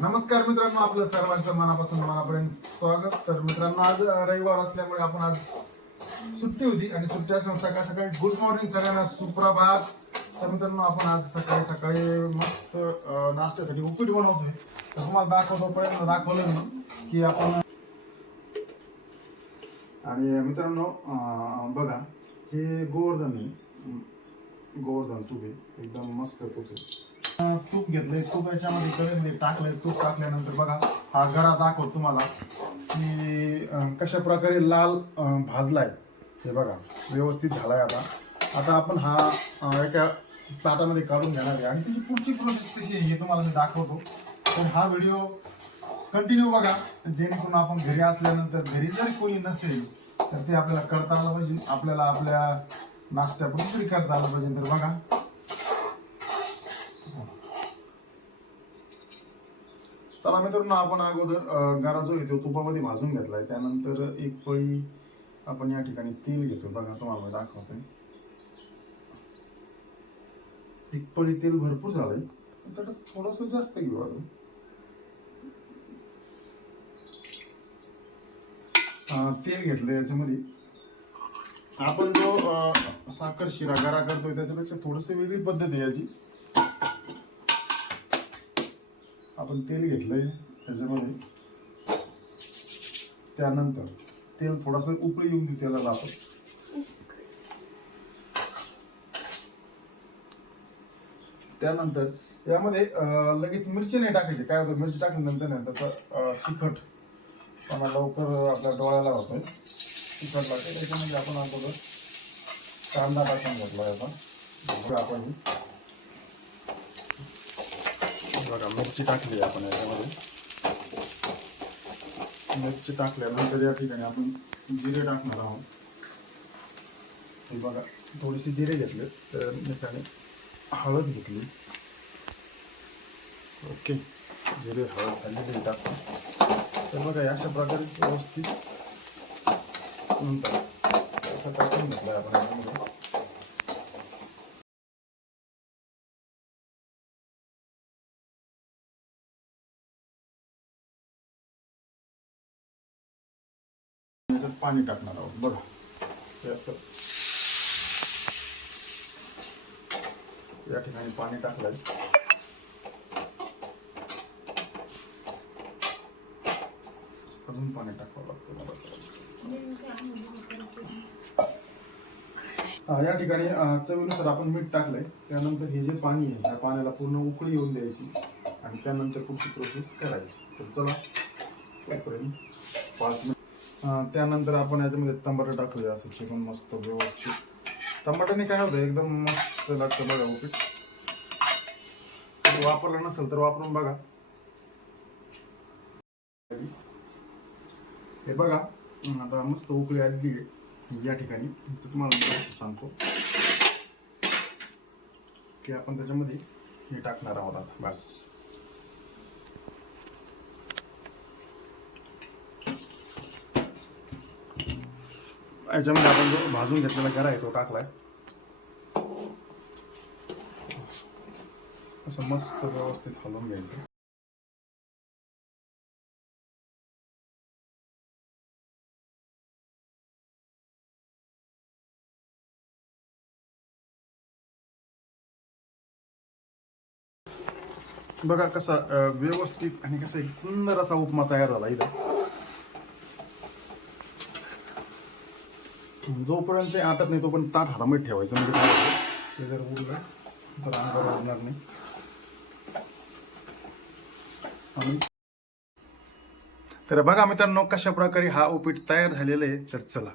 नमस्कार मित्रांनो, आपलं सर्वांचं मनापासून मनापर्यंत स्वागत. तर मित्रांनो, आज रविवार असल्यामुळे आपण आज सुट्टी होती आणि सुट्टी असल्यामुळे सकाळ सकाळी गुड मॉर्निंग सगळ्यांना, सुप्रभात. तर मित्रांनो, आपण आज सकाळी सकाळी मस्त नाश्त्यासाठी उपीट बनवतोय. तर तुम्हाला दाखवतो, पर्यंत दाखवलं मी की आपण. आणि मित्रांनो बघा, हे गोवर्धन आहे, गोवर्धन तूप आहे, एकदम मस्त तूप आहे. तूप घेतलंय, तूप याच्यामध्ये कढईमध्ये टाकलंय. तूप टाकल्यानंतर बघा, हा गरा दाखवतो तुम्हाला की कशा प्रकारे लाल भाजलाय. हे बघा, व्यवस्थित झालाय. आता आपण हा एका ताटामध्ये काढून घेणार आहे आणि त्याची पुढची प्रोसेस कशी आहे हे तुम्हाला मी दाखवतो. तर हा व्हिडिओ कंटिन्यू बघा, जेणेकरून आपण घरी असल्यानंतर, घरी जर कोणी नसेल तर ते आपल्याला करता आलं पाहिजे, आपल्याला आपल्या नाश्त्यापूर्वी करता आलं पाहिजे. तर बघा, चला मित्रांनो, आपण अगोदर गरा जो आहे तो तुपामध्ये भाजून घेतलाय. त्यानंतर एक पळी आपण या ठिकाणी तेल घेतो. बघा, तुम्हाला दाखवतोय, एक पळी तेल भरपूर झालंय, तर थोडस जास्त घेऊ अजून. तेल घेतलंय. याच्यामध्ये आपण जो साखर शिरा गरा करतोय त्याच्यापेक्षा थोडस वेगळी पद्धत आहे याची. आपण तेल घेतलंय त्याच्यामध्ये, त्यानंतर तेल थोडस उकळी येऊन त्याला आपण, त्यानंतर यामध्ये लगेच मिरची नाही टाकायची. काय होतं, मिरची टाकल्यानंतर नाही त्याचा तिखट लवकर आपल्या डोळ्याला होतोय, तिखट लागते. त्याच्यामध्ये आपण अगोदर कांदा टाकून घेतला. आता आपण बघा, मिरची टाकली आपण याच्यामध्ये. मिरची टाकल्यानंतर या ठिकाणी आपण जिरे टाकणार आहोत. बघा, थोडीशी जिरे घेतले, तर ठिकाणी हळद घेतली. ओके, जिरे हळद झालेली टाकतो. तर बघा, अशा प्रकारे व्यवस्थित नंतर असं टाकून घेतलं आपण याच्यामध्ये. पाणी टाकणार आहोत. बघा, हे असं या ठिकाणी पाणी टाकलंय. अजून पाणी टाकावं लागतं मला. या ठिकाणी चवीनुसार आपण मीठ टाकलंय. त्यानंतर हे जे पाणी आहे, त्या पाण्याला पूर्ण उकळी येऊन द्यायची आणि त्यानंतर पुढची प्रोसेस करायची. तर चला, तोपर्यंत 5 मिनिट. त्यानंतर आपण याच्यामध्ये टमाटर टाकूया, असं चिकन मस्त व्यवस्थित. टमाट्याने काय होतं, एकदम मस्त लागतं बघा उपीट. वापरलं नसेल तर वापरून बघा. हे बघा, आता मस्त उकळी आली या ठिकाणी. तुम्हाला सांगतो की आपण त्याच्यामध्ये हे टाकणार आहोत. आता बस, याच्यामध्ये आपण जो भाजून घेतलेला गरा आहे तो टाकलाय. असं मस्त व्यवस्थित हलवून घ्यायचं. बघा कसा व्यवस्थित आणि कसा एक सुंदर असा उपमा तयार झाला. इथं जोपर्यंत ते आटत नाही तोपर्यंत ताट हातामध्ये ठेवायचं. म्हणजे काय होतं, ते जर उरलं तर अंगावर लागणार नाही. तर बघा मित्रांनो, कशा प्रकारे हा उपीट तयार झालेला आहे. तर चला,